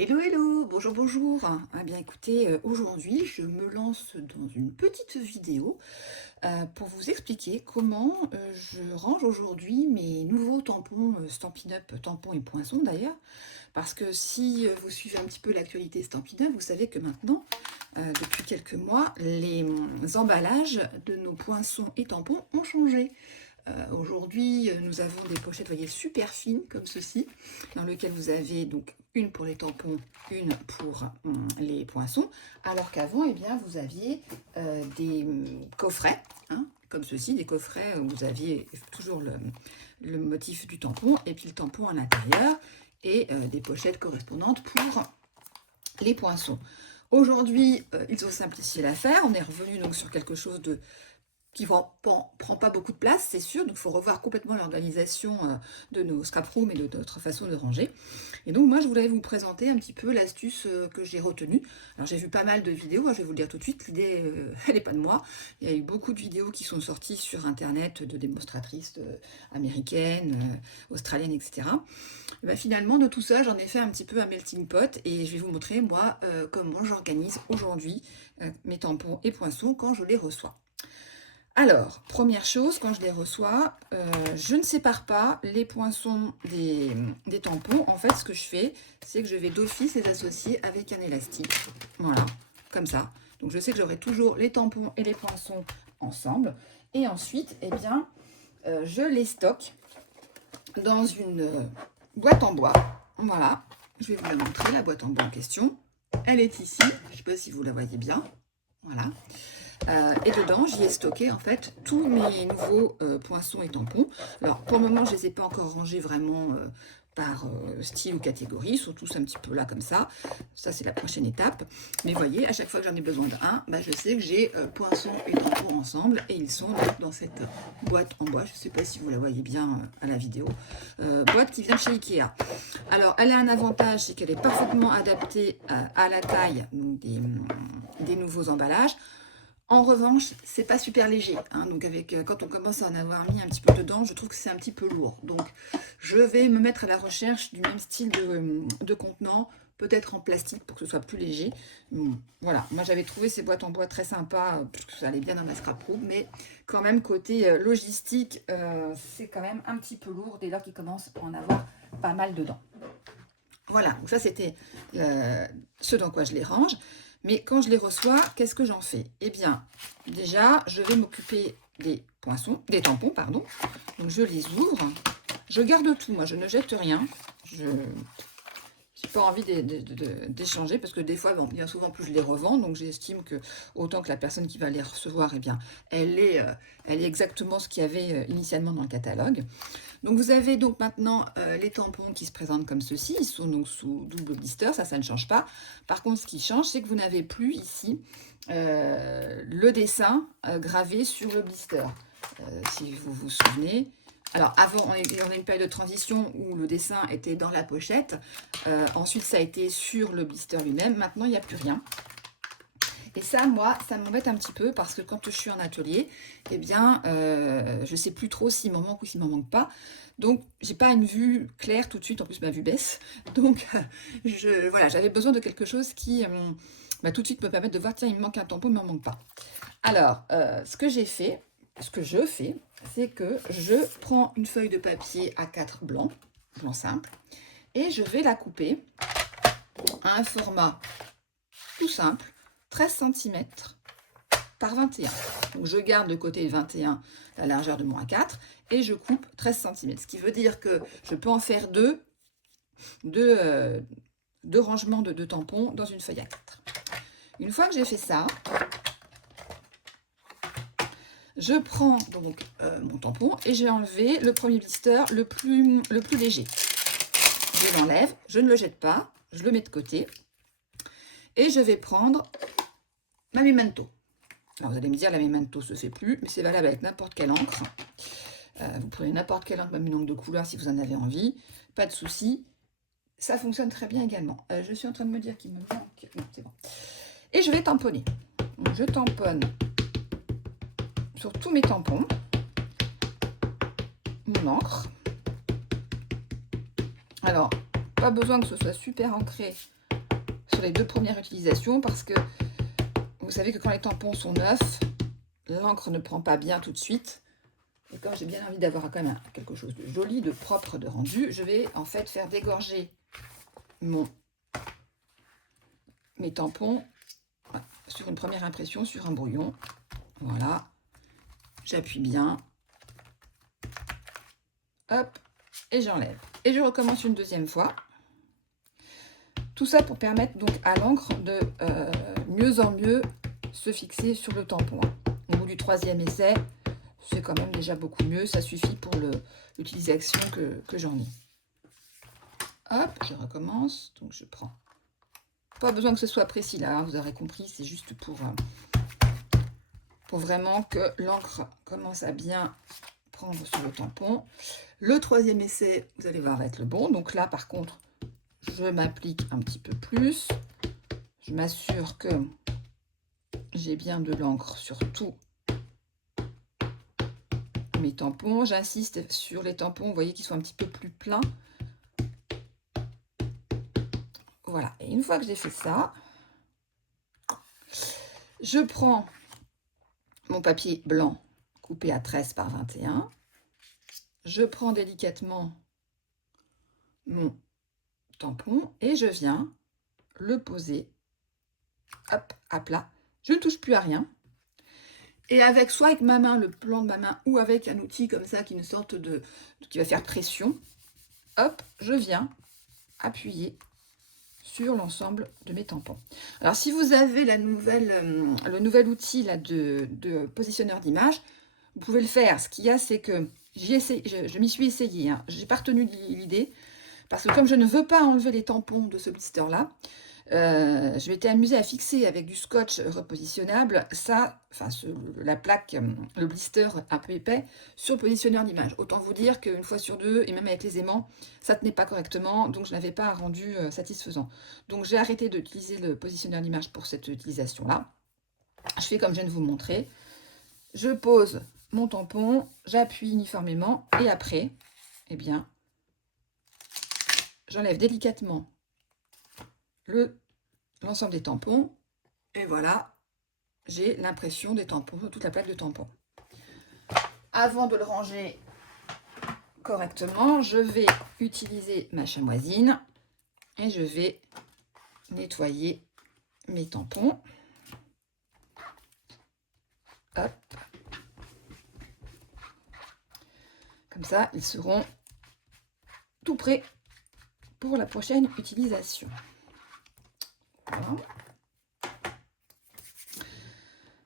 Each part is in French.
Hello, hello, bonjour, bonjour. Ah bien écoutez, aujourd'hui je me lance dans une petite vidéo pour vous expliquer comment je range aujourd'hui mes nouveaux tampons Stampin' Up, tampons et poinçons d'ailleurs. Parce que si vous suivez un petit peu l'actualité Stampin' Up, vous savez que maintenant, depuis quelques mois, les emballages de nos poinçons et tampons ont changé. Aujourd'hui, nous avons des pochettes, voyez, super fines comme ceci, dans lesquelles vous avez donc une pour les tampons, une pour les poinçons, alors qu'avant, eh bien, vous aviez des coffrets, hein, comme ceci, des coffrets où vous aviez toujours le motif du tampon et puis le tampon à l'intérieur et des pochettes correspondantes pour les poinçons. Aujourd'hui, ils ont simplifié l'affaire. On est revenu donc sur quelque chose de qui ne prend pas beaucoup de place, c'est sûr. Donc, il faut revoir complètement l'organisation de nos scrap rooms et de notre façon de ranger. Et donc, moi, je voulais vous présenter un petit peu l'astuce que j'ai retenue. Alors, j'ai vu pas mal de vidéos, hein, je vais vous le dire tout de suite. L'idée, elle n'est pas de moi. Il y a eu beaucoup de vidéos qui sont sorties sur Internet de démonstratrices américaines, australiennes, etc. Et ben, finalement, de tout ça, j'en ai fait un petit peu un melting pot. Et je vais vous montrer, moi, comment j'organise aujourd'hui mes tampons et poinçons quand je les reçois. Alors, première chose, quand je les reçois, je ne sépare pas les poinçons des tampons. En fait, ce que je fais, c'est que je vais d'office les associer avec un élastique. Voilà, comme ça. Donc, je sais que j'aurai toujours les tampons et les poinçons ensemble. Et ensuite, eh bien, je les stocke dans une boîte en bois. Voilà, je vais vous la montrer, la boîte en bois en question. Elle est ici. Je ne sais pas si vous la voyez bien. Voilà. Et dedans, j'y ai stocké en fait tous mes nouveaux poinçons et tampons. Alors pour le moment, je ne les ai pas encore rangés vraiment par style ou catégorie. Ils sont tous un petit peu là comme ça. Ça, c'est la prochaine étape. Mais voyez, à chaque fois que j'en ai besoin d'un, bah, je sais que j'ai poinçons et tampons ensemble. Et ils sont dans cette boîte en bois. Je ne sais pas si vous la voyez bien à la vidéo. Boîte qui vient chez Ikea. Alors, elle a un avantage, c'est qu'elle est parfaitement adaptée à la taille des nouveaux emballages. En revanche, c'est pas super léger, hein, donc quand on commence à en avoir mis un petit peu dedans, je trouve que c'est un petit peu lourd. Donc, je vais me mettre à la recherche du même style de contenant, peut-être en plastique pour que ce soit plus léger. Voilà, moi j'avais trouvé ces boîtes en bois très sympas, parce que ça allait bien dans ma scrap room, mais quand même côté logistique, c'est quand même un petit peu lourd dès lors qu'il commence à en avoir pas mal dedans. Voilà, donc ça c'était ce dans quoi je les range. Mais quand je les reçois, qu'est-ce que j'en fais? Eh bien, déjà, je vais m'occuper des poinçons, des tampons, pardon. Donc je les ouvre. Je garde tout, moi, je ne jette rien. Je n'ai pas envie d'échanger parce que des fois, bon, bien souvent, plus je les revends. Donc j'estime que autant que la personne qui va les recevoir, eh bien, elle est exactement ce qu'il y avait initialement dans le catalogue. Donc vous avez donc maintenant les tampons qui se présentent comme ceci, ils sont donc sous double blister, ça ne change pas. Par contre, ce qui change, c'est que vous n'avez plus ici le dessin gravé sur le blister. Si vous vous souvenez. Alors avant, on a une période de transition où le dessin était dans la pochette. Ensuite, ça a été sur le blister lui-même. Maintenant, il n'y a plus rien. Et ça, moi, ça m'embête un petit peu parce que quand je suis en atelier, eh bien, je ne sais plus trop s'il m'en manque ou s'il m'en manque pas. Donc, j'ai pas une vue claire tout de suite. En plus, ma vue baisse. Donc, voilà, j'avais besoin de quelque chose qui, tout de suite me permette de voir, tiens, il me manque un tampon, il ne m'en manque pas. Alors, ce que je fais, c'est que je prends une feuille de papier A4 blanc simple, et je vais la couper à un format tout simple, 13 cm par 21. Donc je garde le côté 21, la largeur de mon A4, et je coupe 13 cm. Ce qui veut dire que je peux en faire deux rangements de tampons dans une feuille A4. Une fois que j'ai fait ça, je prends donc mon tampon et j'ai enlevé le premier blister le plus léger. Je l'enlève, je ne le jette pas, je le mets de côté. Et je vais prendre ma Memento. Alors vous allez me dire, la Memento se fait plus, mais c'est valable avec n'importe quelle encre. Vous prenez n'importe quelle encre, même une encre de couleur si vous en avez envie. Pas de souci. Ça fonctionne très bien également. Je suis en train de me dire qu'il me manque. Non, c'est bon. Et je vais tamponner. Donc, je tamponne sur tous mes tampons mon encre. Alors, pas besoin que ce soit super ancré sur les 2 premières utilisations parce que vous savez que quand les tampons sont neufs, l'encre ne prend pas bien tout de suite. Et comme j'ai bien envie d'avoir quand même quelque chose de joli, de propre, de rendu, je vais en fait faire dégorger mes tampons sur une première impression, sur un brouillon. Voilà, j'appuie bien. Hop, et j'enlève. Et je recommence une deuxième fois. Tout ça pour permettre donc à l'encre de mieux en mieux se fixer sur le tampon. Au bout du 3e essai, c'est quand même déjà beaucoup mieux. Ça suffit pour l'utilisation que j'en ai. Hop, je recommence. Donc je prends. Pas besoin que ce soit précis là, hein, vous aurez compris. C'est juste pour vraiment que l'encre commence à bien prendre sur le tampon. Le 3e essai, vous allez voir, va être le bon. Donc là, par contre, je m'applique un petit peu plus. Je m'assure que j'ai bien de l'encre sur tous mes tampons. J'insiste sur les tampons, vous voyez qu'ils sont un petit peu plus pleins. Voilà, et une fois que j'ai fait ça, je prends mon papier blanc coupé à 13 par 21. Je prends délicatement mon tampon et je viens le poser, hop, à plat. Je ne touche plus à rien. Et avec, soit avec ma main, le plan de ma main, ou avec un outil comme ça, qui est une sorte qui va faire pression, hop, je viens appuyer sur l'ensemble de mes tampons. Alors, si vous avez le nouvel outil là, de positionneur d'image, vous pouvez le faire. Ce qu'il y a, c'est que je m'y suis essayée. Hein. Je n'ai pas retenu l'idée, parce que comme je ne veux pas enlever les tampons de ce blister-là, je m'étais amusée à fixer avec du scotch repositionnable la plaque, le blister un peu épais, sur le positionneur d'image. Autant vous dire qu'une fois sur deux, et même avec les aimants, ça ne tenait pas correctement, donc je n'avais pas un rendu satisfaisant. Donc j'ai arrêté d'utiliser le positionneur d'image pour cette utilisation-là. Je fais comme je viens de vous montrer. Je pose mon tampon, j'appuie uniformément, et après, eh bien, j'enlève délicatement l'ensemble des tampons, et voilà, j'ai l'impression des tampons, toute la plaque de tampons. Avant de le ranger correctement, je vais utiliser ma chamoisine et je vais nettoyer mes tampons. Hop. Comme ça, ils seront tout prêts pour la prochaine utilisation. Voilà.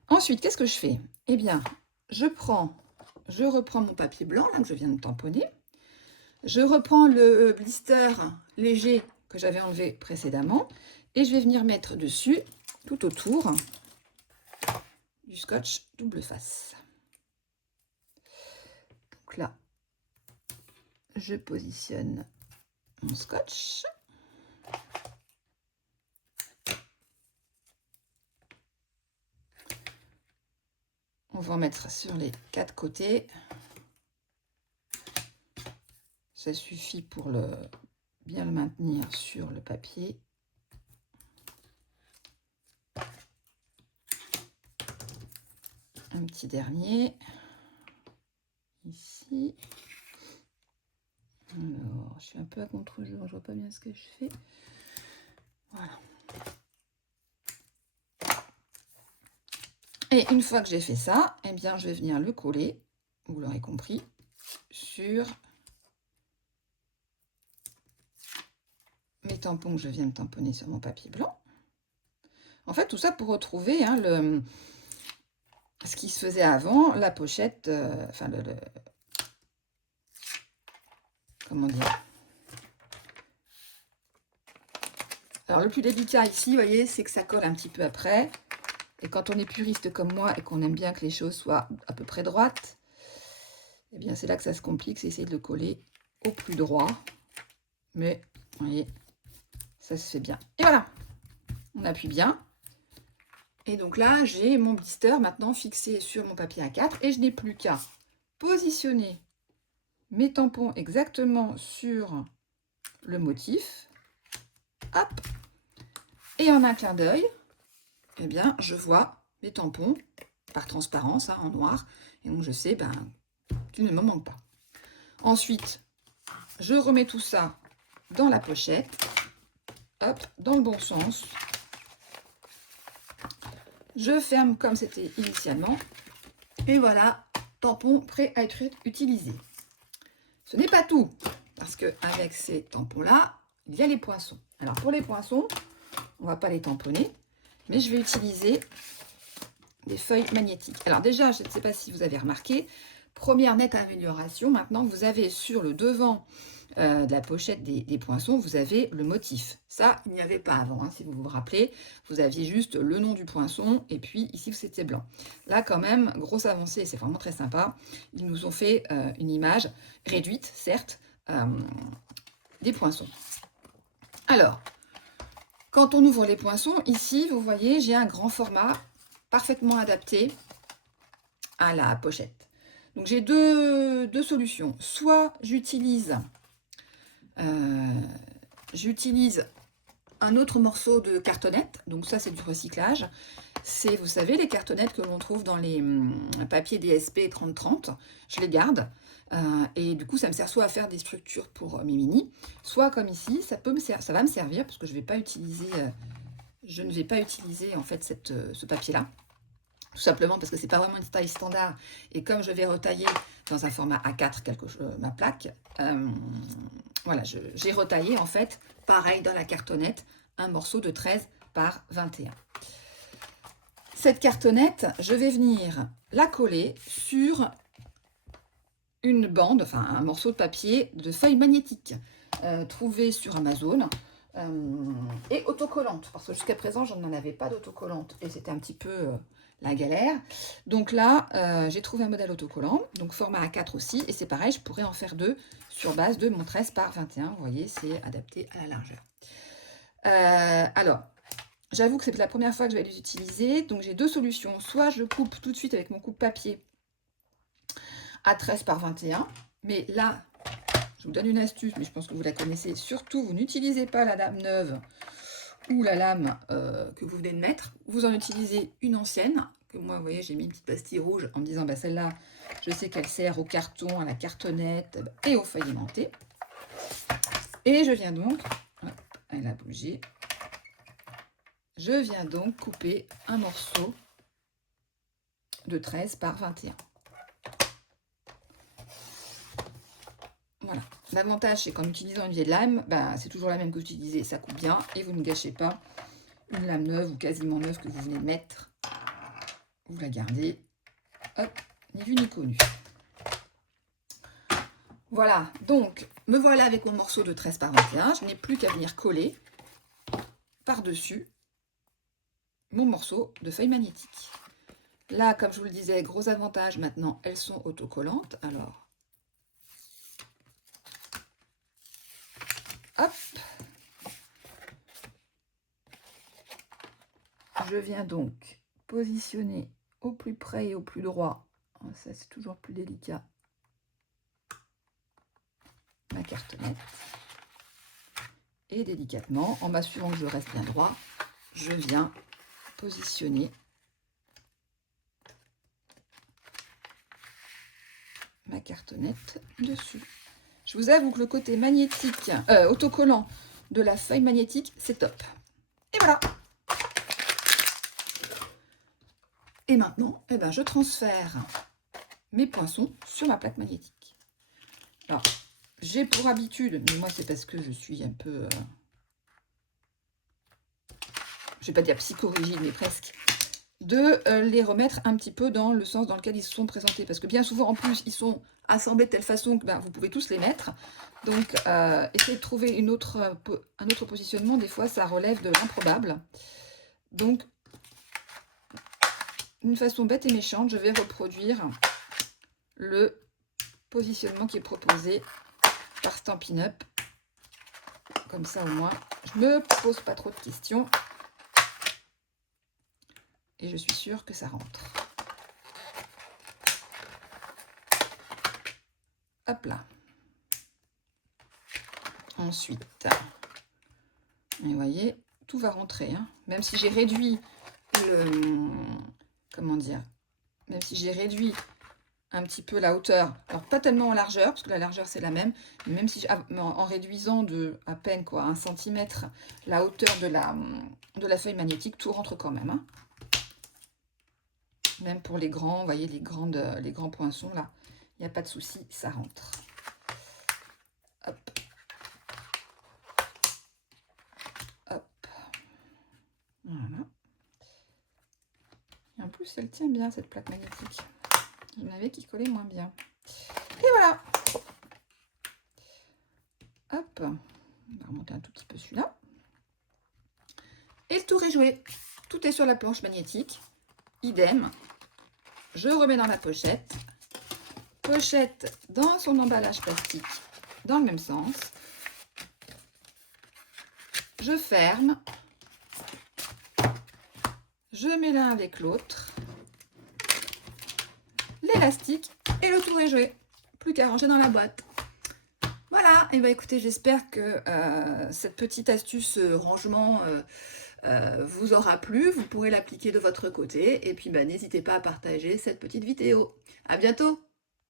Ensuite, qu'est-ce que je fais? Eh bien, je reprends mon papier blanc là, que je viens de tamponner. Je reprends le blister léger que j'avais enlevé précédemment et je vais venir mettre dessus, tout autour, du scotch double face. Donc là, je positionne mon scotch. On va en mettre sur les 4 côtés. Ça suffit pour bien le maintenir sur le papier. Un petit dernier. Ici. Alors, je suis un peu à contre-jour, je vois pas bien ce que je fais. Voilà. Et une fois que j'ai fait ça, eh bien, je vais venir le coller, vous l'aurez compris, sur mes tampons que je viens de tamponner sur mon papier blanc. En fait, tout ça pour retrouver hein, ce qui se faisait avant, la pochette, comment dire. Alors, le plus délicat ici, vous voyez, c'est que ça colle un petit peu après. Et quand on est puriste comme moi et qu'on aime bien que les choses soient à peu près droites, eh bien, c'est là que ça se complique, c'est essayer de le coller au plus droit. Mais, vous voyez, ça se fait bien. Et voilà, on appuie bien. Et donc là, j'ai mon blister maintenant fixé sur mon papier A4 et je n'ai plus qu'à positionner mes tampons exactement sur le motif. Hop. Et en un clin d'œil, eh bien, je vois mes tampons par transparence, hein, en noir. Et donc, je sais qu'il ne me manque pas. Ensuite, je remets tout ça dans la pochette. Hop, dans le bon sens. Je ferme comme c'était initialement. Et voilà, tampon prêt à être utilisé. Ce n'est pas tout, parce qu'avec ces tampons-là, il y a les poinçons. Alors, pour les poinçons, on ne va pas les tamponner, mais je vais utiliser des feuilles magnétiques. Alors déjà, je ne sais pas si vous avez remarqué, première nette amélioration, maintenant vous avez sur le devant de la pochette des poinçons, vous avez le motif. Ça, il n'y avait pas avant, hein, si vous vous rappelez, vous aviez juste le nom du poinçon, et puis ici c'était blanc. Là quand même, grosse avancée, c'est vraiment très sympa. Ils nous ont fait une image réduite, certes, des poinçons. Alors, quand on ouvre les poinçons, ici, vous voyez, j'ai un grand format parfaitement adapté à la pochette. Donc j'ai deux solutions. Soit j'utilise un autre morceau de cartonnette, donc ça c'est du recyclage. C'est, vous savez, les cartonnettes que l'on trouve dans les papiers DSP 3030, je les garde. Et du coup, ça me sert soit à faire des structures pour mes mini, soit comme ici, ça va me servir, parce que je ne vais pas utiliser en fait ce papier-là. Tout simplement parce que c'est pas vraiment une taille standard. Et comme je vais retailler dans un format A4 ma plaque, voilà, j'ai retaillé en fait, pareil dans la cartonnette, un morceau de 13 par 21. Cette cartonnette, je vais venir la coller sur une bande, enfin un morceau de papier de feuille magnétique trouvé sur Amazon et autocollante, parce que jusqu'à présent, je n'en avais pas d'autocollante et c'était un petit peu la galère. Donc là, j'ai trouvé un modèle autocollant, donc format A4 aussi, et c'est pareil, je pourrais en faire deux sur base de mon 13 par 21. Vous voyez, c'est adapté à la largeur. Alors, j'avoue que c'est la première fois que je vais les utiliser, donc j'ai deux solutions. Soit je coupe tout de suite avec mon coupe-papier à 13 par 21, mais là, je vous donne une astuce, mais je pense que vous la connaissez. Surtout, vous n'utilisez pas la lame neuve ou la lame que vous venez de mettre. Vous en utilisez une ancienne, que moi, vous voyez, j'ai mis une petite pastille rouge en me disant, celle-là, je sais qu'elle sert au carton, à la cartonnette et aux feuilles aimantées. Et je viens donc, hop, elle a bougé, je viens donc couper un morceau de 13 par 21. Voilà. L'avantage, c'est qu'en utilisant une vieille lame, c'est toujours la même que vous utilisez, ça coupe bien et vous ne gâchez pas une lame neuve ou quasiment neuve que vous venez de mettre. Vous la gardez, hop, ni vu ni connu. Voilà, donc me voilà avec mon morceau de 13 par 21. Je n'ai plus qu'à venir coller par-dessus mon morceau de feuille magnétique. Là, comme je vous le disais, gros avantage, maintenant, elles sont autocollantes. Alors, hop, je viens donc positionner au plus près et au plus droit, ça c'est toujours plus délicat, ma cartonnette. Et délicatement, en m'assurant que je reste bien droit, je viens positionner ma cartonnette dessus. Je vous avoue que le côté magnétique, autocollant de la feuille magnétique, c'est top. Et voilà. Et maintenant, je transfère mes poinçons sur ma plaque magnétique. Alors, j'ai pour habitude, mais moi c'est parce que je suis un peu, je vais pas dire psychorigide, mais presque, de les remettre un petit peu dans le sens dans lequel ils se sont présentés. Parce que bien souvent, en plus, ils sont assemblés de telle façon que vous pouvez tous les mettre. Donc, essayez de trouver un autre positionnement. Des fois, ça relève de l'improbable. Donc, d'une façon bête et méchante, je vais reproduire le positionnement qui est proposé par Stampin' Up. Comme ça, au moins, je ne me pose pas trop de questions. Et je suis sûre que ça rentre. Hop là. Ensuite, vous voyez, tout va rentrer, hein. Même si j'ai réduit le... Comment dire? Même si j'ai réduit un petit peu la hauteur, alors pas tellement en largeur, parce que la largeur c'est la même, mais même si en réduisant de à peine quoi, 1 centimètre la hauteur de la feuille magnétique, tout rentre quand même, hein. Même pour les grands, vous voyez les grands poinçons là, il n'y a pas de souci, ça rentre. Hop. Hop. Voilà. Et en plus, elle tient bien cette plaque magnétique. Il y en avait qui collaient moins bien. Et voilà. Hop. On va remonter un tout petit peu celui-là. Et le tour est joué. Tout est sur la planche magnétique. Idem. Je remets dans la pochette. Pochette dans son emballage plastique dans le même sens. Je ferme. Je mets l'un avec l'autre. L'élastique et le tour est joué. Plus qu'à ranger dans la boîte. Voilà, et bien écoutez, j'espère que cette petite astuce rangement vous aura plu. Vous pourrez l'appliquer de votre côté. Et puis n'hésitez pas à partager cette petite vidéo. À bientôt!